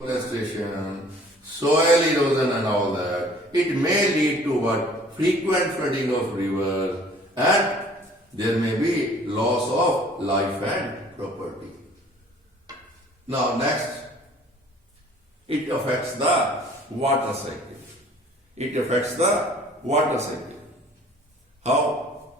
Deforestation, soil erosion and all that, it may lead to what? Frequent flooding of rivers, and there may be loss of life and property. Now next, it affects the water cycle. It affects the water cycle. How?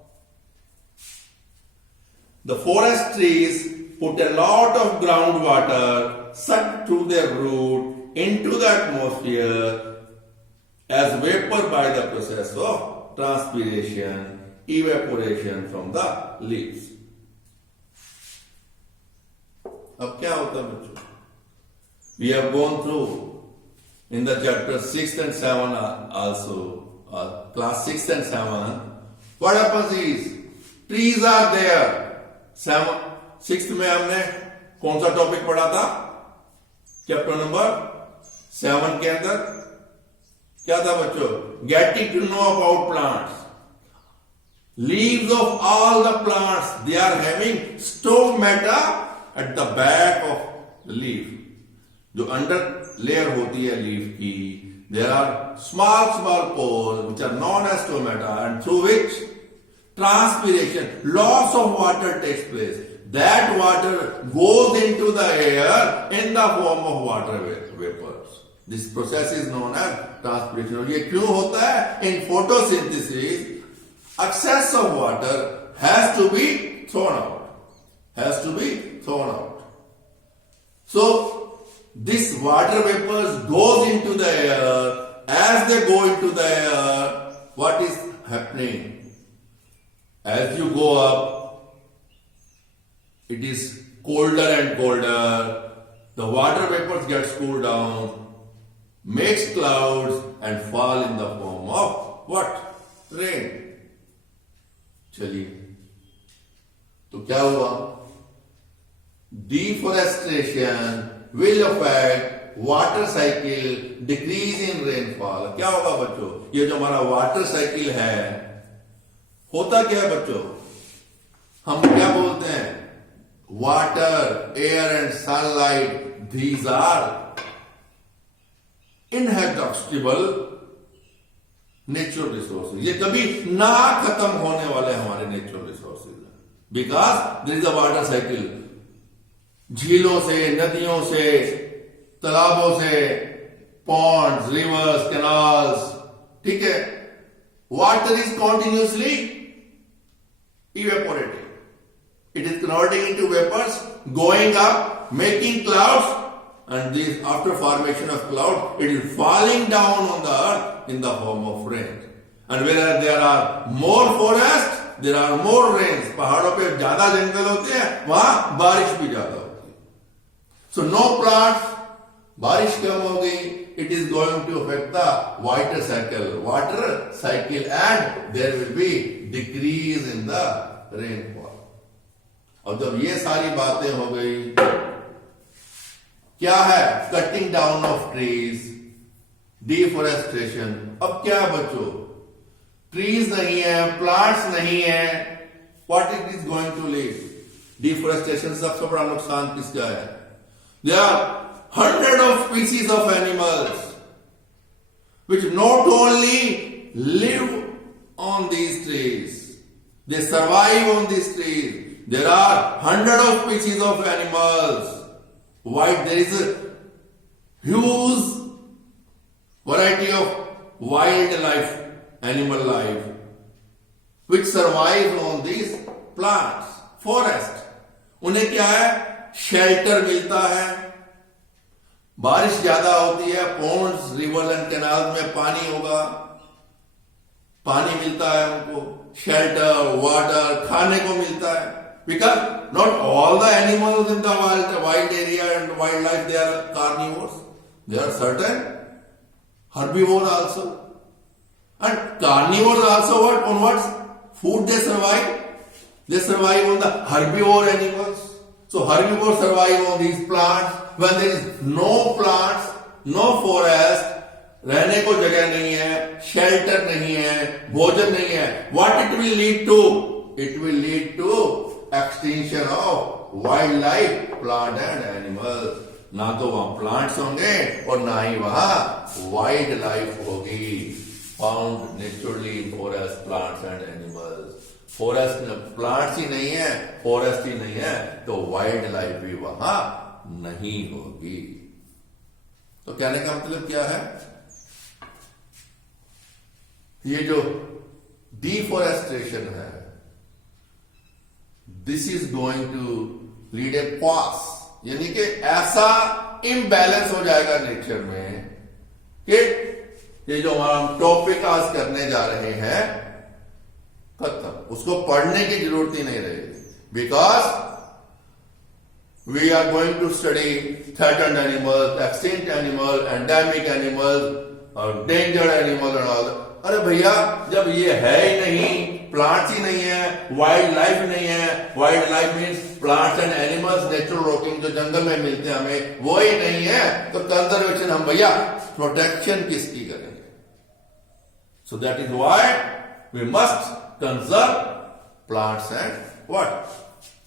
The forest trees put a lot of groundwater sucked through their root into the atmosphere as vapor by the process of transpiration, evaporation from the leaves. अब क्या होता है बच्चों? We have gone through in the chapter 6 and 7 also, class 6 and 7. What happens is, trees are there. 6th में हमने कौन सा टॉपिक पढ़ा था? चैप्टर नंबर 7 के अंदर क्या था बच्चों? Getting to know about plants. Leaves of all the plants, they are having stomata at the back of the leaf. जो अंडर लेयर होती है लीफ की, there are small pores which are known as stomata, and through which transpiration, loss of water takes place. That water goes into the air in the form of water vapors. This process is known as transpiration. और ये क्यों होता है? In photosynthesis, excess of water has to be thrown out. Has to be thrown out. So, this water vapors goes into the air. As they go into the air, what is happening? As you go up, it is colder and colder. The water vapors get cooled down, makes clouds and fall in the form of what? Rain. चलिए, तो क्या हुआ? Deforestation will affect water cycle, decrease in rainfall. क्या होगा बच्चों? ये जो हमारा वाटर साइकिल है, होता क्या है बच्चों? हम क्या बोलते हैं? Water, air and sunlight, these are inexhaustible natural resources. ये कभी ना खत्म होने वाले हमारे नेचुरल रिसोर्सेज हैं. Because there is a water cycle. झीलों से, नदियों से, तालाबों से, पॉन्ड्स, रिवर्स, कैनाल्स, ठीक है, water is continuously evaporating. It is converting into vapors, going up, making clouds, and this, after formation of cloud, it is falling down on the earth in the form of rain. And where there are more forests, there are more rains. पहाड़ों पे ज्यादा जंगल होते हैं, वहां बारिश भी ज्यादा होती है. So no plants, बारिश कम हो गई, it is going to affect the water cycle, and there will be decrease in the rainfall. और जब ये सारी बातें हो गई, क्या है? Cutting down of trees, deforestation. अब क्या बच्चों? ट्रीज नहीं है, प्लांट्स नहीं है, what it is going to lead? Deforestation से सबसे बड़ा नुकसान किसका है? There are hundreds of species of animals which not only live on these trees, they survive on these trees. There are hundreds of species of animals. Why? There is a huge variety of wildlife, animal life, which survives on these plants, forest. उन्हें क्या है? शेल्टर मिलता है. बारिश ज्यादा होती है, Pond's, river and canal में पानी होगा, पानी मिलता है उनको, शेल्टर, वाटर, खाने को मिलता है. Because not all the animals in the wild area and wildlife, they are carnivores. There are certain herbivores also. And carnivores also on what food they survive? They survive on the herbivore animals. So herbivores survive on these plants. When there is no plants, no forest, रहने को जगह नहीं है, शेल्टर नहीं है, भोजन नहीं है, what it will lead to? It will lead to extinction of wildlife, plant and animals. ना तो वहां प्लांट्स होंगे और ना ही वहां वाइल्ड लाइफ होगी। Found naturally in forest plants and animals. Forest में प्लांट्स ही नहीं है, फॉरेस्ट ही नहीं है, तो वाइल्ड लाइफ भी वहां नहीं होगी। तो कहने का मतलब क्या है, ये जो डिफॉरेस्टेशन है, this is going to lead a cause, यानी कि ऐसा इम्बैलेंस हो जाएगा नेचर में कि ये जो हमारा टॉपिक आज करने जा रहे हैं खत्म, उसको पढ़ने की जरूरत ही नहीं रहेगी। Because we are going to study threatened animals, extinct animal, endemic animal और डेंजर्ड एनिमल एंड ऑल। अरे भैया, जब ये है ही नहीं, प्लांट्स ही नहीं है, वाइल्ड लाइफ नहीं है, wild life means plants and animals, natural rocking जो जंगल में मिलते हैं हमें, वो ही नहीं है, तो कंजर्वेशन हम भैया प्रोटेक्शन किसकी करेंगे? So that is why we must conserve plants and what?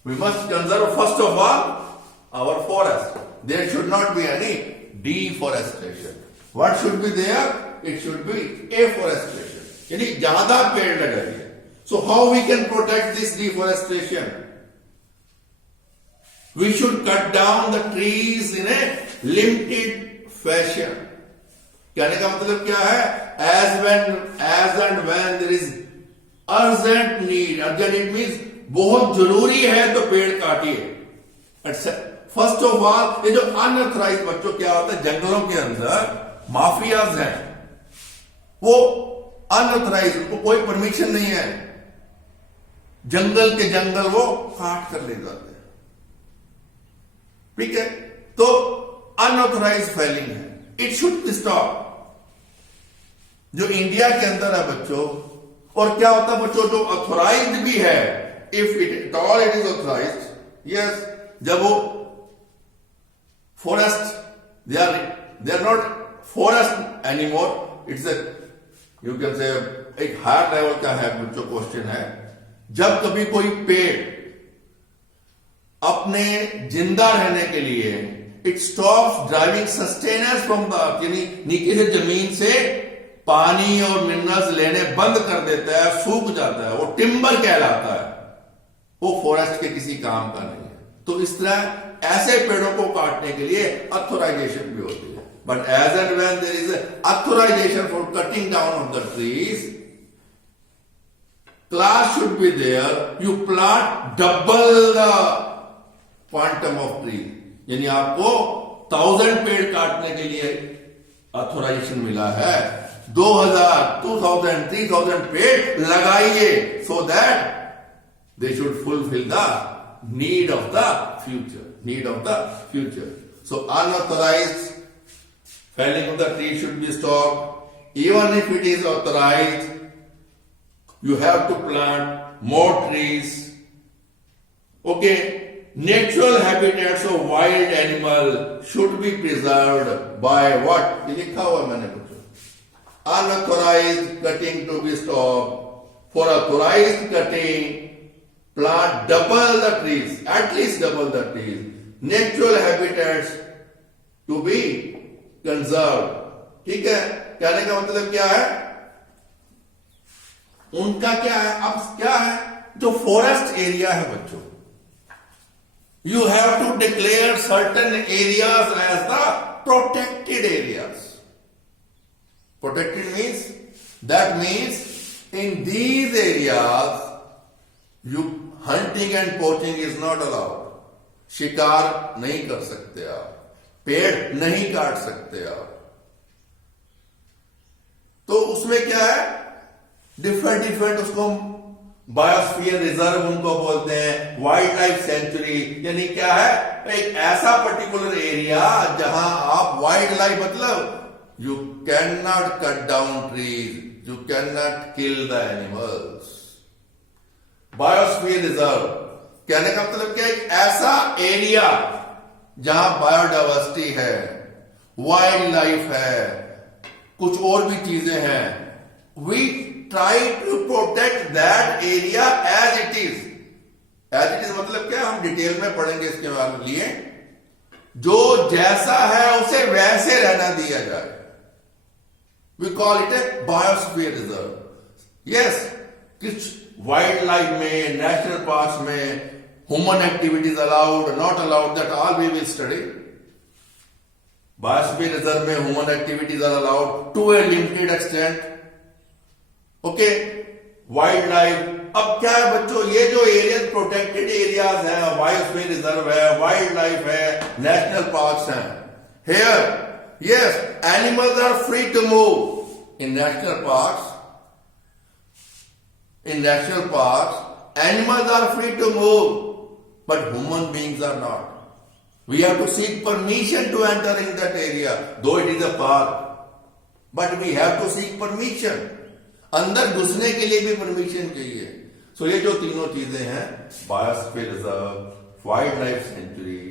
We must conserve first of all our forest. There should not be any deforestation. What should be there? It should be afforestation. यानी ज्यादा पेड़ लगाइए. So how we can protect this deforestation? We should cut down the trees in a limited fashion. कहने का मतलब क्या है? As and when there is urgent need. Urgent need means बहुत जरूरी है तो पेड़ काटिए. फर्स्ट ऑफ ऑल, ये जो अनऑथराइज बच्चों क्या होता है, जंगलों के अंदर माफियाज हैं, वो अनऑथराइज, उनको कोई परमिशन नहीं है, जंगल के जंगल वो काट कर ले जाते हैं। ठीक है, तो अनऑथराइज फेलिंग है, इट शुड बी स्टॉप। जो इंडिया के अंदर है बच्चों, और क्या होता है बच्चों, जो ऑथोराइज्ड भी है, if it all it is authorized, yes, जब वो forest, they are not forest anymore, it's a, you can say, एक हायर लेवल का है बच्चों क्वेश्चन है। जब कभी कोई पेड़ अपने जिंदा रहने के लिए it stops driving sustenance from the earth, यानी नीचे से जमीन से पानी और मिनरल्स लेने बंद कर देता है, सूख जाता है, वो टिम्बर कहलाता है, वो फॉरेस्ट के किसी काम का नहीं है। तो इस तरह ऐसे पेड़ों को काटने के लिए अथोराइजेशन भी होती है। But as and when there is authorization for cutting down of the trees, class should be there, you plant double the quantum of tree, यानी आपको 1000 पेड़ काटने के लिए अथोराइजेशन मिला है, 2000, 2000, 3000 पेड़ लगाइए, so that they should fulfil the need of the future. So unauthorized felling of the tree should be stopped. Even if it is authorized, you have to plant more trees. Okay, natural habitats of wild animal should be preserved by what? ये लिखा हुआ मैंने बच्चों, unauthorized cutting to be stopped. For authorized cutting, plant double the trees, at least double the trees. Natural habitats to be conserved. ठीक है, कहने का मतलब क्या है, उनका क्या है, अब क्या है, जो फॉरेस्ट एरिया है बच्चों, you have to declare certain areas as the protected areas. Protected means, that means in these areas you hunting and poaching is not allowed. शिकार नहीं कर सकते आप, पेड़ नहीं काट सकते आप। तो उसमें क्या है, डिफरेंट उसको बायोस्फीयर रिजर्व उनको बोलते हैं, वाइल्ड लाइफ सेंचुरी, यानी क्या है, एक ऐसा पर्टिकुलर एरिया जहां आप वाइल्ड लाइफ, मतलब you can not cut down trees, you can not kill the animals. Biosphere reserve कहने का मतलब क्या है, एक ऐसा एरिया जहां बायोडाइवर्सिटी है, वाइल्ड लाइफ है, कुछ और भी चीजें हैं। We try to protect that area as it is. As it is मतलब क्या, हम डिटेल में पढ़ेंगे इसके लिए। जो जैसा है उसे वैसे रहना दिया जाए. We call it a biosphere reserve. Yes, कुछ वाइल्ड लाइफ में, नेशनल पार्क्स में human activities allowed, not allowed, that all we will study. Biosphere reserve में human activities are allowed to a limited extent. Okay, wild life. अब क्या है बच्चों, ये जो एरियाज प्रोटेक्टेड एरियाज हैं, बायोस्फीयर रिजर्व है, वाइल्ड लाइफ है, नेशनल पार्क्स हैं. Here yes, animals are free to move in national parks. In national parks, animals are free to move, but human beings are not. We have to seek permission to enter in that area, though it is a park. But we have to seek permission. अंदर घुसने के लिए भी परमिशन चाहिए. सो ये जो तीनों चीजें हैं, biosphere reserve, wild life sanctuary,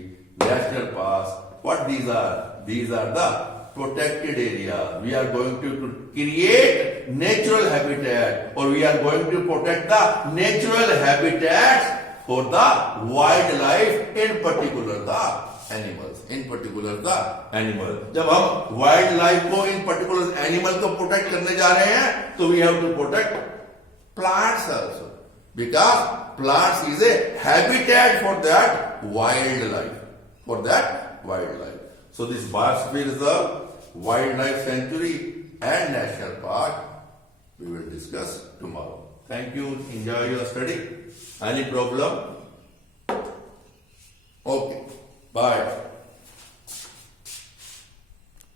national park, what these are? These are the protected areas. We are going to create natural habitat, or we are going to protect the natural habitats for the wildlife, in particular the animals. In particular the animal. जब हम wildlife को, इन particular animal को protect करने जा रहे हैं, तो we have to protect plants also, because plants is a habitat for that wildlife. For that wildlife. So this biosphere reserve, wildlife sanctuary and national park we will discuss tomorrow. Thank you. Enjoy your study. Any problem? Okay. Bye.